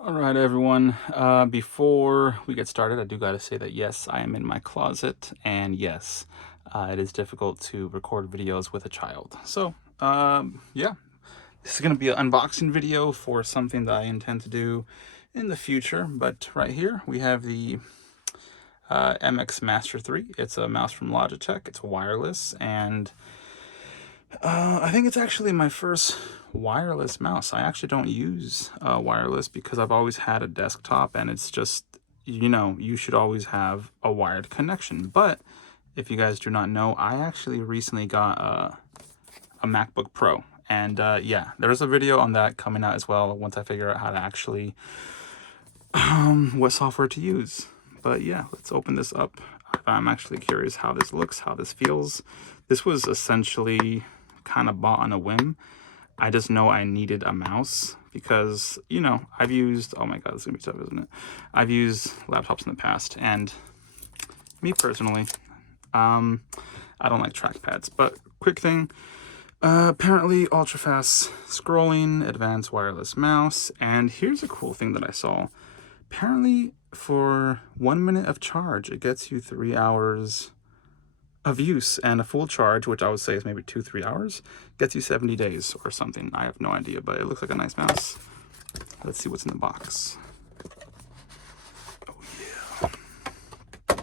All right, everyone. Before we get started, I do got to say that yes, I am in my closet, and yes, it is difficult to record videos with a child. So, yeah, this is going to be an unboxing video for something that I intend to do in the future. But right here, we have the MX Master 3. It's a mouse from Logitech. It's wireless, and I think it's actually my first wireless mouse. I actually don't use wireless because I've always had a desktop, and it's just, you should always have a wired connection. But if you guys do not know, I actually recently got a MacBook Pro. And yeah, there's a video on that coming out as well once I figure out how to actually, what software to use. But yeah, let's open this up. I'm actually curious how this looks, how this feels. This was essentially kind of bought on a whim. I just know I needed a mouse because, I've used, oh my God, this is gonna be tough, isn't it? I've used laptops in the past, and me personally, I don't like trackpads. But quick thing, apparently ultra fast scrolling, advanced wireless mouse, and here's a cool thing that I saw. Apparently, for 1 minute of charge, it gets you 3 hours of use, and a full charge, which I would say is maybe 2-3 hours, gets you 70 days or something. I have no idea, but it looks like a nice mouse. Let's see what's in the box. Oh yeah.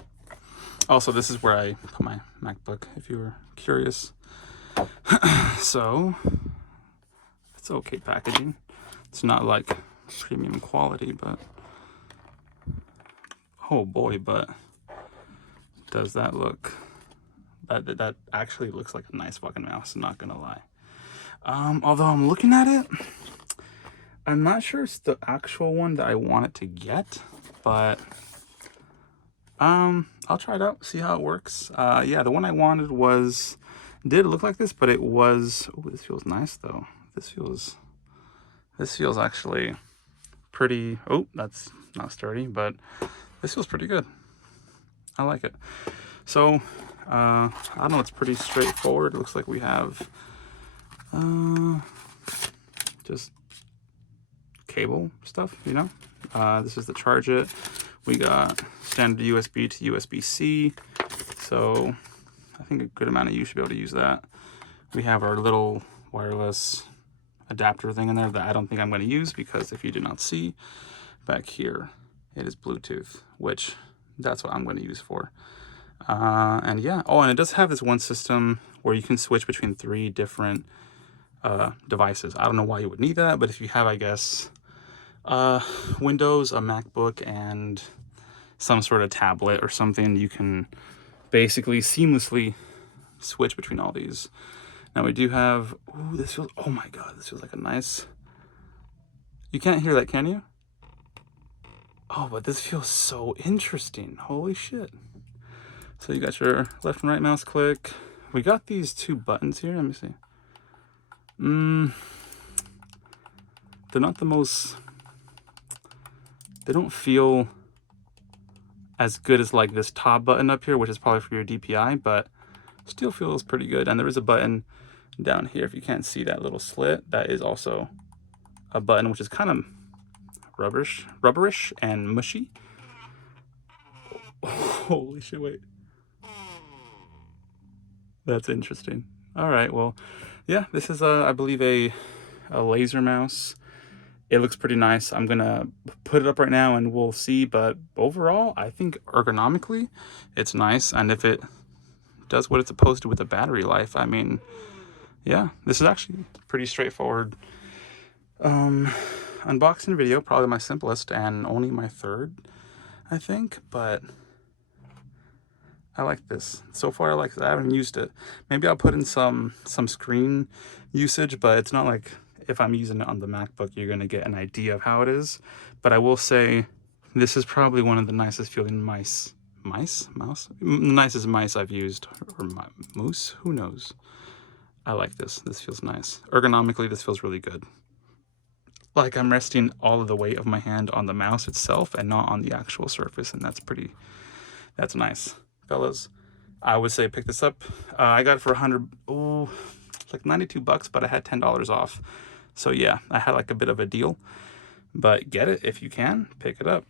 Also, this is where I put my MacBook, if you were curious. So it's okay packaging. It's not like premium quality, but oh boy, but does that look, that actually looks like a nice fucking mouse, I'm not gonna lie. Although I'm looking at it, I'm not sure it's the actual one that I wanted to get, but I'll try it out, see how it works. Yeah, the one I wanted did look like this, but it was, oh, this feels nice though. This feels actually pretty, oh, that's not sturdy, but this feels pretty good. I like it. So, I don't know, it's pretty straightforward. It looks like we have just cable stuff, this is to charge it. We got standard USB to USB-C, so I think a good amount of you should be able to use that. We have our little wireless adapter thing in there that I don't think I'm going to use, because if you do not see back here, it is Bluetooth, which that's what I'm going to use for. And yeah, oh, and it does have this one system where you can switch between 3 different devices. I don't know why you would need that, but if you have, I guess, Windows, a MacBook, and some sort of tablet or something, you can basically seamlessly switch between all these. Now we do have, ooh, this feels, oh my God, this feels like a nice, you can't hear that, can you? Oh, but this feels so interesting. Holy shit. So you got your left and right mouse click. We got these 2 buttons here. Let me see. They're not the most, they don't feel as good as like this top button up here, which is probably for your DPI, but still feels pretty good. And there is a button down here, if you can't see that little slit, that is also a button, which is kind of rubberish and mushy. Holy shit, wait. That's interesting. All right, well, yeah, this is, I believe, a laser mouse. It looks pretty nice. I'm gonna put it up right now and we'll see, but overall, I think ergonomically, it's nice. And if it does what it's supposed to with the battery life, I mean, yeah, this is actually pretty straightforward unboxing video, probably my simplest and only my third, I think, but I like this. So far, I like it. I haven't used it. Maybe I'll put in some screen usage, but it's not like if I'm using it on the MacBook, you're gonna get an idea of how it is. But I will say, this is probably one of the nicest feeling mouse? Nicest mice I've used, or moose, who knows? I like this. This feels nice. Ergonomically, this feels really good. Like I'm resting all of the weight of my hand on the mouse itself and not on the actual surface, and that's nice. Fellas, I would say pick this up. I got it for 100, oh, like $92, but I had $10 off. So yeah, I had like a bit of a deal. But get it if you can, pick it up.